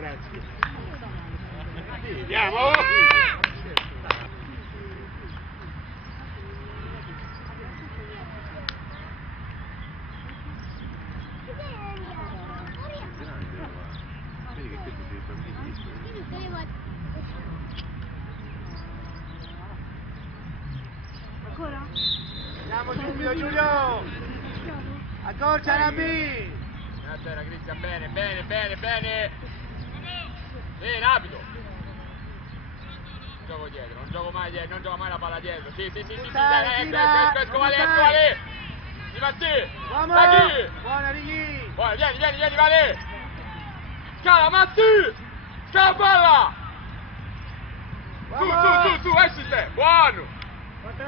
grazie. Andiamo! Ancora? Andiamo subito Giulio! Accorcia la B! Buonasera Cristian, bene, bene, bene, bene! Sì, rapido! Non gioco dietro, non gioco mai dietro, non gioco mai la palla dietro. Sì, dai, ecco, Vale, Vale! Di Matti! Dai! Buona Righi! Buona, vieni, Vale! Scala, Matti! Scala palla! Su, esci te! Buono!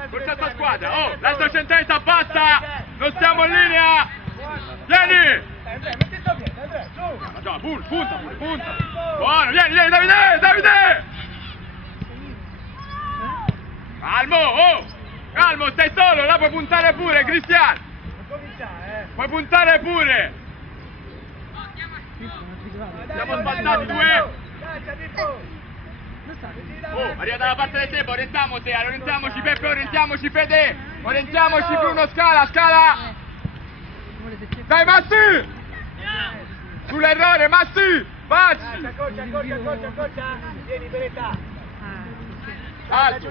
Portato a squadra! Oh, l'altra centralità, basta! Non stiamo in linea! Vieni! Metti il piede, Andrea, giù! Punta! Buono, vieni, Davide! Calmo, oh! Calmo, stai solo, là puoi puntare pure, Cristian! Non cominciare, Puoi puntare pure! Siamo sbalzati due! Oh, arriva dalla parte del tempo, orientiamoci Peppe, orientiamoci Fede! Orientiamoci Bruno, scala! Dai Massi! Sull'errore, Massi! Facci! Accorcia! Vieni, Beretta! Alto!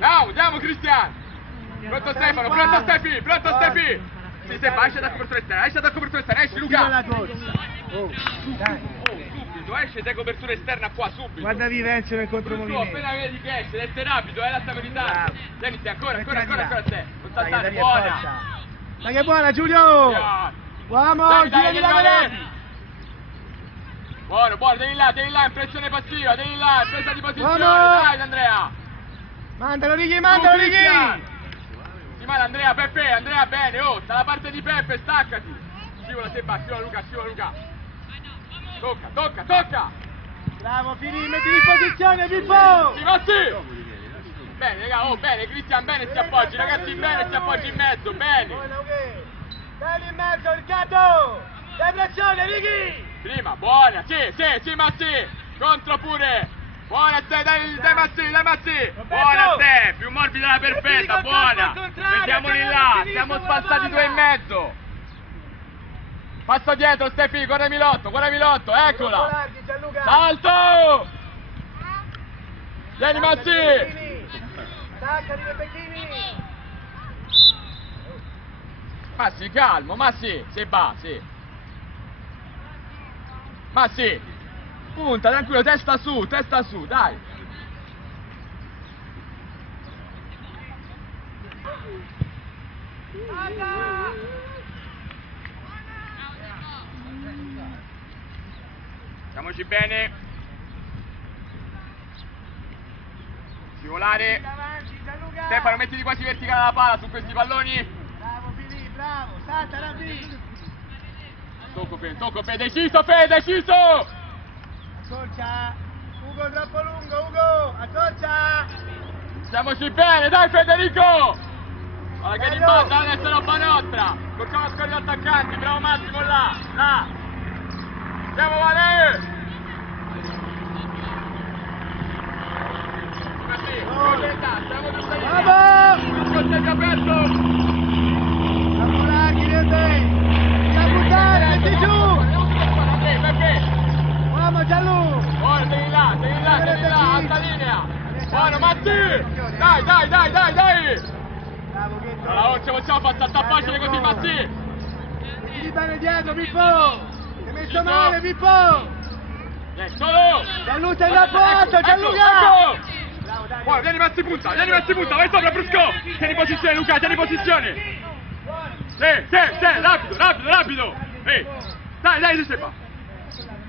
Andiamo Cristian! Pronto Stefano, pronto Stefi! Sì, Stefano, esci da copertura esterna, esci Luca! La corsa! Oh, dai! Subito, esce da copertura esterna qua, subito! Guarda Vivenzio nel Tu contromovimento! appena vedi che esce, resta rapido, la sta meritando! Vieni ancora a te! Non Dai, saltare, buona! Dai che buona Giulio! Uomo, Dai, gira Vale! Buono, devi là, impressione passiva, devi là, presa di posizione, dai Andrea! Mandalo Righi! Si manda Andrea, Peppe, Andrea bene, oh, dalla parte di Peppe, staccati! Scivola Luca! Tocca! Bravo Fili, mettiti in posizione Pippo! Sì! Bene, raga, bene, Cristian, bene si appoggi, ragazzi, bene si appoggi in mezzo, bene! Dai in mezzo, Riccardo! Dai pressione, Righi! Prima, buona, sì, Massi! Contro pure! Buona a te, dai Massi! Buona a te, più morbida la perfetta, buona! Mettiamoli là, siamo spazzati 2 in mezzo! Passo dietro, Stefi, guardami l'otto, eccola! Salto! Vieni Massi! Staccati dei becchini! Massi, calmo, Massi, se va, sì. Massi, punta, tranquillo, testa su, dai. Stiamoci bene. Scivolare. Stefano, mettiti quasi verticale la palla su questi palloni. Bravo Fili, bravo, salta la B! Tocco, deciso! Accorcia! Ugo troppo lungo, Ugo! Accorcia! Stiamoci bene, dai Federico! Guarda che ribalta, adesso è roba nostra! Tocciamo a scorrere gli attaccanti, bravo Massimo là! Andiamo Vale! Stiamo giusto lì! Bravo! Il sconteggio aperto! Amulacchi, Rete! Metti giù! Uomo Gianlu! Buono, devi là, alta linea! Buono, Matti! Dai! Bravo Ghetto! Allora, non ce possiamo far saltare facile così, Matti! Mettiti bene dietro, Pippo! Ti hai messo male, Pippo! Solo! Gianlu, sei da porto, Gianluca! Buono, vieni Matti punta, vai sopra, Brusco! Tieni posizione, Luca, Sì, rapido! Ehi, dai, Stefano!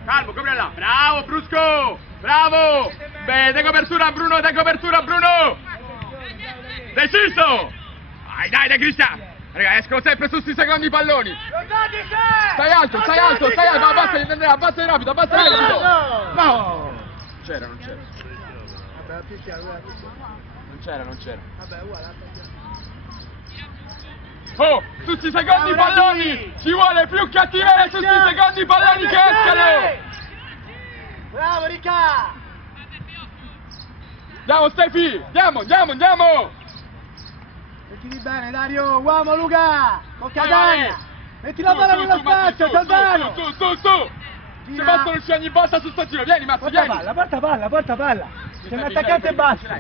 Calmo, copri là! Bravo, Brusco! Bravo! Bene, dai copertura, Bruno! Deciso! Dai, Cristian! Raga, escono sempre su sti secondi palloni! Stai alto! Abbassa rapido! No! Non c'era. Non c'era. Vabbè, uguale. Oh, su sti secondi palloni! Ci vuole più cattiveria su sti secondi palloni che escano! Bravo Ricca! Andiamo Stefi! Andiamo! Mettili bene Dario, uomo Luca! Con Catania! Metti la palla nello spazio, Saldano! Su! Si possono uscire ogni volta sul sto giro, vieni Mazzi, vieni! Porta palla! C'è un attaccante e basta!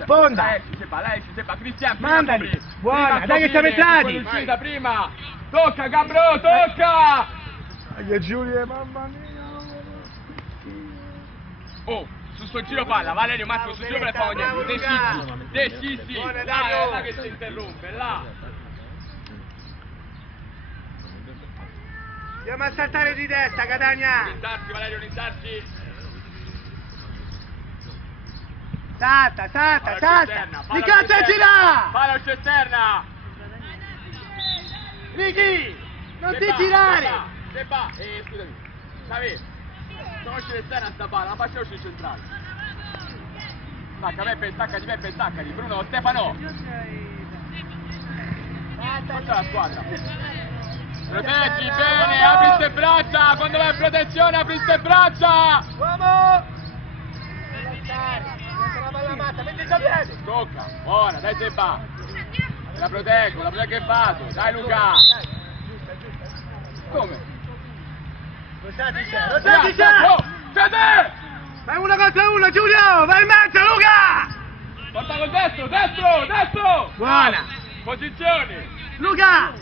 Sponda! Esci, Cristian, Mandali! Buona, dai che siamo entrati! Prima! Tocca Gabro, tocca! Dai Giulia, mamma mia! Oh, su sto giro palla, Valerio, Massimo, su giro per favore, decisi! Là che si interrompe, là! Andiamo a saltare di testa, Catania! Orientarsi, Valerio, orientarsi! Salta! Di cazzo e gira! Palla esterna! Ricky! Non ti girare! Seba, scusami, Savi, facciamo uscire esterna sta palla, la facciamo uscire centrale. Peppe, staccati, Bruno, Stefano! Forza la squadra! Proteggi bene, apri ste braccia, quando vai in protezione apri ste braccia! Uomo! La palla matta, metti a piedi! Tocca, buona, dai Seba! La proteggo in basso, dai Luca! Come? Rosati c'è! Fede! Vai 1 contro 1, Giulio! Vai in mezzo, Luca! Porta col destro! Buona! Posizioni! Luca!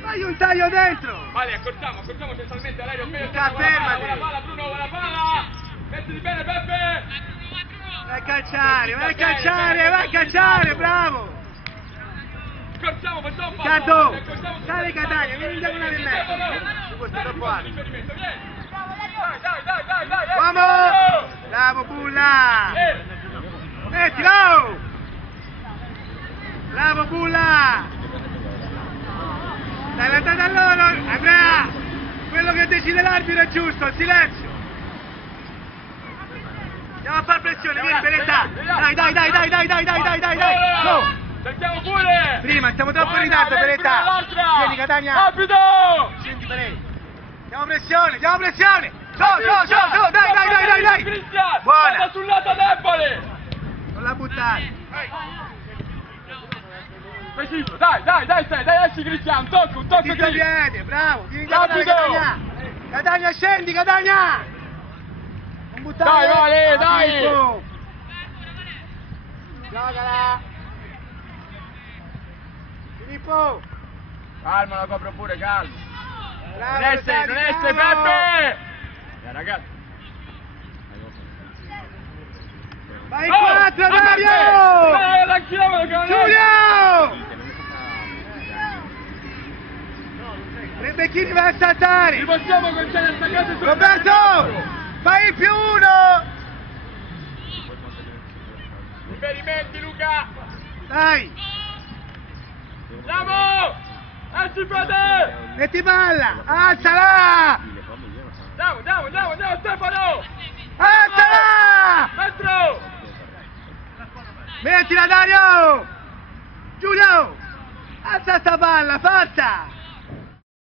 Fai un taglio dentro! Vale, accorciamo centralmente, Valerio, Luca, fermati! Buona Bruno, buona palla! Mettiti bene, Peppe! Vai a calciare, bravo! Accorciamo, facciamo un Riccardo! Sale Catania, vieni in diagonale in mezzo! Questo è troppo alto! Dai! Uomo! Bravo Bulla! Mettilo! Bravo Bulla! Dai l'andata a loro! Andrea! Quello che decide l'arbitro è giusto, silenzio! Andiamo a far pressione, vieni Benetta! Dai! No! Cerchiamo pure! Prima, stiamo troppo in ritardo, Benetta! Vieni Catania! Rapido! Scendi Benetta! Diamo pressione! Su, dai! Cristian! Buona! Guarda sul lato debole! Non la buttare! Preciso, dai, esci Cristian, un tocco Ti piede, bravo! Vieni in diagonale, Catania! Catania, scendi, Catania! Non buttare! Dai, Vale, dai! Giocala! Filippo! Calma, la copro pure, calma! Bravo, Non essere, Peppe! Ragazzi! Vai in 4, Dario! Giulio! Rebecchini va a saltare! Ci possiamo concedere staccate su... Roberto! Vai in +1! Riferimenti, Luca! Dai! Bravo! Esci, Fede! Metti palla! Alzala! Andiamo, Stefano! Alzala! Dentro! Mettila Dario! Giulio! Alza sta palla, forza!